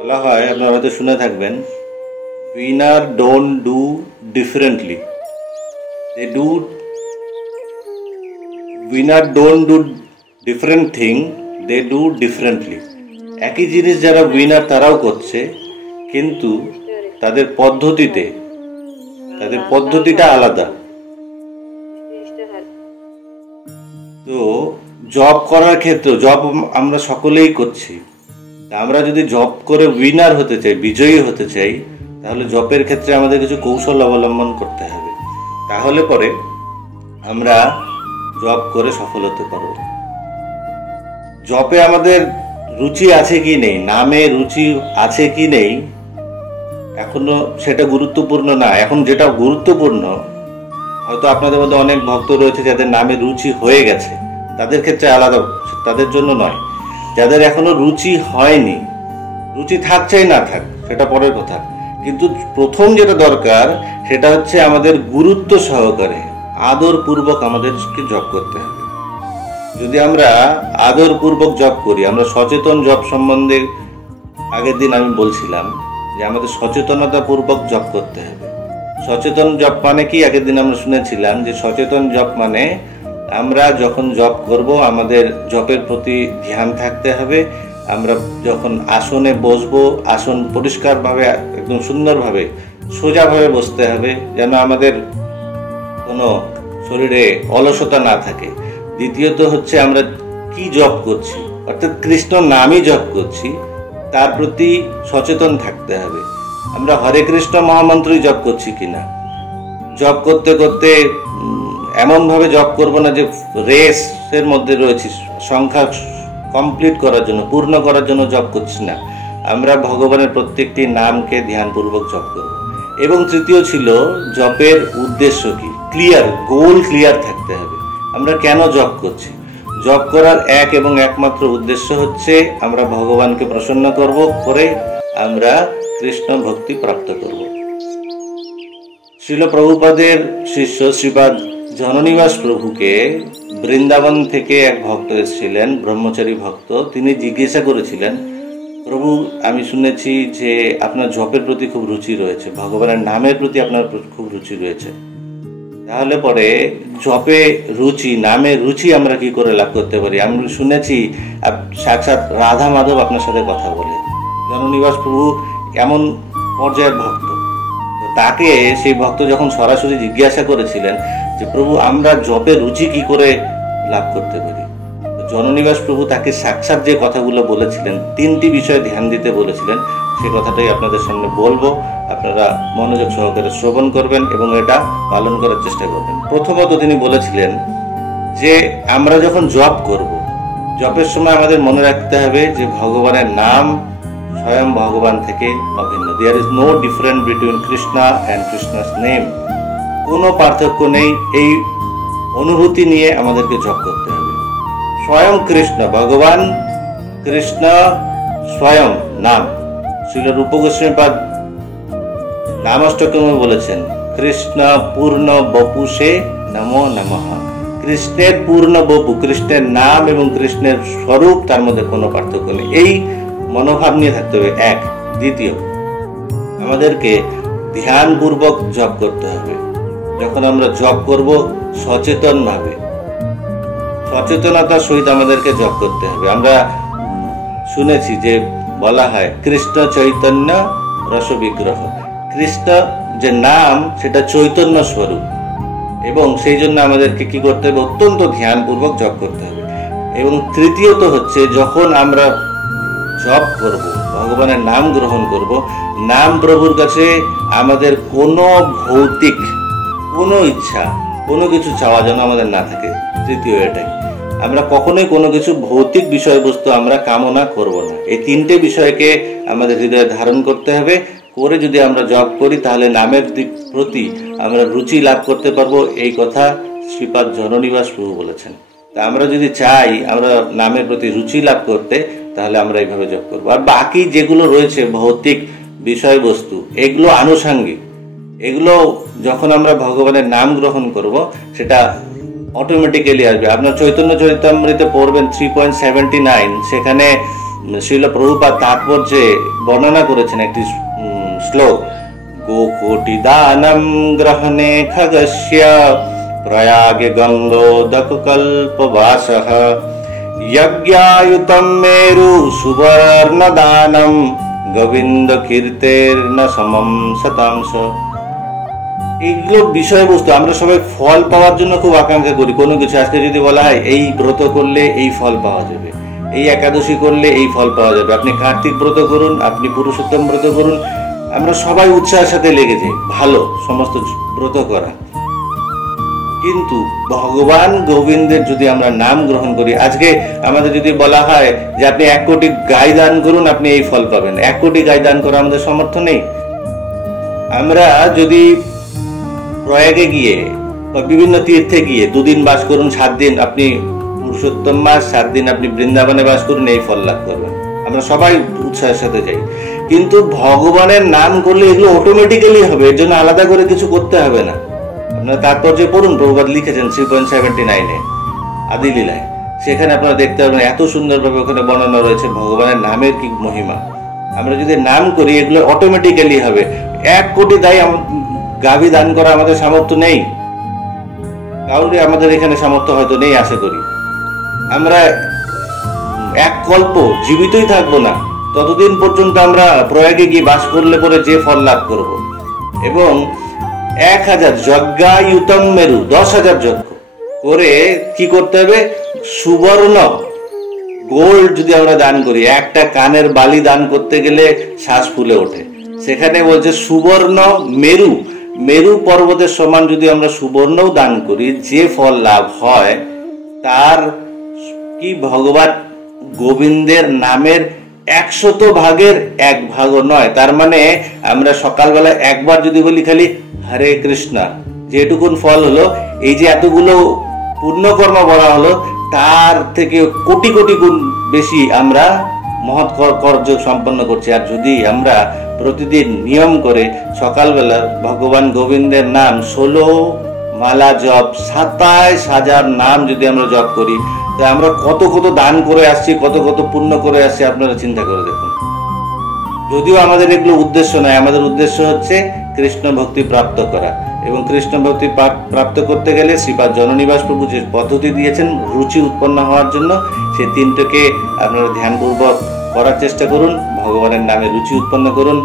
বলা হয়, আপনারা হয়তো শুনে থাকবেন, winner don't do differently, they do winner don't do different thing, they do differently. একই জিনিস যারা উইনার তারাও করছে, কিন্তু তাদের পদ্ধতিটা আলাদা। তো জব করার ক্ষেত্রে, জব আমরা সকলেই করছি, আমরা যদি জব করে উইনার হতে চাই, বিজয়ী হতে চাই, তাহলে জবের ক্ষেত্রে আমাদের কিছু কৌশল অবলম্বন করতে হবে। তাহলে পরে আমরা জব করে সফল হতে পারব। জবে আমাদের রুচি আছে কি নেই, নামে রুচি আছে কি নেই, এখনো সেটা গুরুত্বপূর্ণ না। এখন যেটা গুরুত্বপূর্ণ, হয়তো আপনাদের মধ্যে অনেক ভক্ত রয়েছে যাদের নামে রুচি হয়ে গেছে, তাদের ক্ষেত্রে আলাদা, তাদের জন্য নয়। যাদের এখনো রুচি হয়নি, রুচি থাক চাই না থাক সেটা পরের কথা, কিন্তু প্রথম যেটা দরকার সেটা হচ্ছে আমাদের গুরুত্ব সহকারে আদরপূর্বক আমাদেরকে জব করতে হবে। যদি আমরা আদরপূর্বক জব করি, আমরা সচেতন জব সম্বন্ধে আগের দিন আমি বলছিলাম যে আমাদের সচেতনতাপূর্বক জব করতে হবে। সচেতন জব মানে কি? আগের দিন আমরা শুনেছিলাম যে সচেতন জব মানে আমরা যখন জব করব আমাদের জবের প্রতি ধ্যান থাকতে হবে। আমরা যখন আসনে বসবো, আসন পরিষ্কারভাবে, একদম সুন্দরভাবে, সোজাভাবে বসতে হবে, যেন আমাদের কোনো শরীরে অলসতা না থাকে। দ্বিতীয়ত হচ্ছে আমরা কি জব করছি, অর্থাৎ কৃষ্ণ নামই জব করছি, তার প্রতি সচেতন থাকতে হবে। আমরা হরে কৃষ্ণ মহামন্ত্রই জপ করছি কিনা। জপ করতে করতে এমনভাবে জপ করব না যে রেসের মধ্যে রয়েছি, সংখ্যা কমপ্লিট করার জন্য, পূর্ণ করার জন্য জপ করছি না। আমরা ভগবানের প্রত্যেকটি নামকে ধ্যানপূর্বক জপ করব। এবং তৃতীয় ছিল জপের উদ্দেশ্য কি, ক্লিয়ার, গোল ক্লিয়ার থাকতে হবে। আমরা কেন জপ করছি? জপ করার এক এবং একমাত্র উদ্দেশ্য হচ্ছে আমরা ভগবানকে প্রসন্ন করব, করে আমরা কৃষ্ণ ভক্তি প্রাপ্ত করব। শ্রীল প্রভুপাদের শিষ্য শ্রীপাদ জননিবাস প্রভুকে বৃন্দাবন থেকে এক ভক্ত এসেছিলেন, ব্রহ্মচারী ভক্ত। তিনি জিজ্ঞাসা করেছিলেন, প্রভু, আমি শুনেছি যে আপনার জপের প্রতি খুব রুচি রয়েছে, ভগবানের নামের প্রতি আপনার খুব রুচি রয়েছে, তাহলে পরে জপে রুচি, নামে রুচি আমরা কি করে লাভ করতে পারি? আমি শুনেছি সাক্ষাৎ রাধা মাধব আপনার সাথে কথা বলে। জননিবাস প্রভু এমন পর্যায়ের ভক্ত, তাকে সেই ভক্ত যখন সরাসরি জিজ্ঞাসা করেছিলেন যে প্রভু, আমরা জপে রুচি কি করে লাভ করতে পারি, জননিবাস প্রভু তাকে সাক্ষাৎ যে কথাগুলো বলেছিলেন, তিনটি বিষয়ে ধ্যান দিতে বলেছিলেন, সে কথাটাই আপনাদের সামনে বলবো। আপনারা মনোযোগ সহকারে শ্রবণ করবেন এবং এটা পালন করার চেষ্টা করবেন। প্রথমত তিনি বলেছিলেন যে আমরা যখন জপ করব, জপের সময় আমাদের মনে রাখতে হবে যে ভগবানের নাম স্বয়ং ভগবান থেকে অভিন্ন। There is no difference between Krishna and Krishna's name. কোনো পার্থক্য নেই, এই অনুভূতি নিয়ে আমাদেরকে জপ করতে হবে। স্বয়ং কৃষ্ণ, ভগবান কৃষ্ণ স্বয়ং নাম। শ্রীল রূপ গোস্বামীপাদ নামাষ্টকমে বলেছেন, কৃষ্ণ পূর্ণ বপুষে নমো নমঃ। কৃষ্ণের পূর্ণ বপু, কৃষ্ণের নাম এবং কৃষ্ণের স্বরূপ, তার মধ্যে কোনো পার্থক্য নেই। এই মনোভাব নিয়ে থাকতে হবে, এক। দ্বিতীয়, আমাদেরকে ধ্যানপূর্বক জপ করতে হবে। যখন আমরা জপ করব সচেতনভাবে, সচেতনতার সহিত আমাদেরকে জপ করতে হবে। আমরা শুনেছি যে বলা হয় কৃষ্ণ চৈতন্য রস বিগ্রহ। কৃষ্ণ যে নাম সেটা চৈতন্য স্বরূপ, এবং সেই জন্য আমাদেরকে কি করতে হবে? অত্যন্ত ধ্যানপূর্বক জপ করতে হবে। এবং তৃতীয়ত হচ্ছে, যখন আমরা জপ করব, ভগবানের নাম গ্রহণ করব, নাম প্রভুর কাছে আমাদের কোনো ভৌতিক কোনো ইচ্ছা, কোনো কিছু চাওয়া যেন আমাদের না থাকে। তৃতীয় এটাই, আমরা কখনোই কোনো কিছু ভৌতিক বিষয়বস্তু আমরা কামনা করব না। এই তিনটে বিষয়কে আমাদের হৃদয়ে ধারণ করতে হবে। করে যদি আমরা জপ করি, তাহলে নামের দিক প্রতি আমরা রুচি লাভ করতে পারবো। এই কথা শ্রীপাদ জননিবাস প্রভু বলেছেন। তা আমরা যদি চাই আমরা নামের প্রতি রুচি লাভ করতে, তাহলে আমরা এইভাবে জপ করবো। আর বাকি যেগুলো রয়েছে ভৌতিক বিষয়বস্তু, এগুলো আনুষাঙ্গিক। এগুলো যখন আমরা ভগবানের নাম গ্রহণ করব, সেটা অটোমেটিক্যালি আসবে। আপনার চৈতন্য চরিতামৃতে পড়বেন 3.79, সেখানে শ্রীল প্রভুপাদ তাৎপর্যে বর্ণনা করেছেন একটি শ্লোক, গোকোটি দানম গ্রহণে খগস্য প্রয়াগে গঙ্গোদক কল্পবাসঃ যজ্ঞায়ুতম মেরু সুবর্ণ দানম গোবিন্দ কীর্তের্ন সমম শতাংশ। এইগুলো বিষয়বস্তু আমরা সবাই ফল পাওয়ার জন্য খুব আকাঙ্ক্ষা করি। কোনো কিছু আজকে যদি বলা হয় এই ব্রত করলে এই ফল পাওয়া যাবে, এই একাদশী করলে এই ফল পাওয়া যাবে, আপনি কার্তিক ব্রত করুন, আপনি পুরুষোত্তম ব্রত করুন, আমরা সবাই উৎসাহের সাথে লেগে যাই ভালো সমস্ত ব্রত করা। কিন্তু ভগবান গোবিন্দের যদি আমরা নাম গ্রহণ করি, আজকে আমাদের যদি বলা হয় যে আপনি 1 কোটি গাই দান করুন আপনি এই ফল পাবেন, 1 কোটি গাই দান করা আমাদের সামর্থ্য নেই। আমরা যদি প্রয়াগে গিয়ে বা বিভিন্ন তীর্থে গিয়ে 2 দিন বাস করুন, 7 দিন আপনি পুরুষোত্তম মাস, 7 দিন আপনি বৃন্দাবনে বাস করুন, এই ফল লাভ করবেন। আমরা সবাই উৎসাহের সাথে যাই, কিন্তু ভগবানের নাম করলে এগুলো অটোমেটিক্যালি হবে, এর জন্য আলাদা করে কিছু করতে হবে না। আপনারা তাৎপর্য পড়ুন, প্রভুপাদ লিখেছেন 3.79 আদি লীলায়, সেখানে আপনারা দেখতে পাবেন এত সুন্দরভাবে ওখানে বর্ণনা রয়েছে ভগবানের নামের কি মহিমা। আমরা যদি নাম করি এগুলো অটোমেটিক্যালি হবে। 1 কোটি গাভী দান করা আমাদের সামর্থ্য নেই, কারণ আমাদের এখানে সামর্থ্য হয়তো নেই, আশা করি। আমরা 1 কল্প জীবিতই থাকবো না, ততদিন পর্যন্ত আমরা প্রয়াগে গিয়ে বাস করলে পরে যে ফল লাভ করব। এবং 1000 যজ্ঞায়ুতম মেরু, 10,000 যজ্ঞ করে কি করতে হবে, সুবর্ণ গোল্ড যদি আমরা দান করি, একটা কানের বালি দান করতে গেলে শ্বাস ফুলে ওঠে। সেখানে বলছে সুবর্ণ মেরু, মেরু পর্বতের সমান যদি আমরা সুবর্ণও দান করি, যে ফল লাভ হয় তার কি ভগবান গোবিন্দের নামের 100 ভাগের 1 ভাগও নয়। তার মানে আমরা সকালবেলা একবার যদি বলি খালি হরে কৃষ্ণা, যেটুকুন ফল হলো, এই যে এতগুলো পুণ্যকর্ম বলা হলো, তার থেকে কোটি কোটি গুণ বেশি আমরা মহৎ কার্য সম্পন্ন করছি। আর যদি আমরা প্রতিদিন নিয়ম করে সকালবেলা ভগবান গোবিন্দের নাম 16 মালা জপ, 27,000 নাম যদি আমরা জপ করি, তা আমরা কত কত দান করে আসছি, কত কত পুণ্য করে আসছি, আপনারা চিন্তা করে দেখুন। যদিও আমাদের এগুলো উদ্দেশ্য নয়, আমাদের উদ্দেশ্য হচ্ছে কৃষ্ণ ভক্তি প্রাপ্ত করা। এবং কৃষ্ণ ভক্তি প্রাপ্ত করতে গেলে শ্রীপাদ জননিবাস প্রভু যে পদ্ধতি দিয়েছেন রুচি উৎপন্ন হওয়ার জন্য, সেই 3টোকে আপনারা ধ্যানপূর্বক করার চেষ্টা করুন, ভগবানের নামে রুচি উৎপন্ন করুন।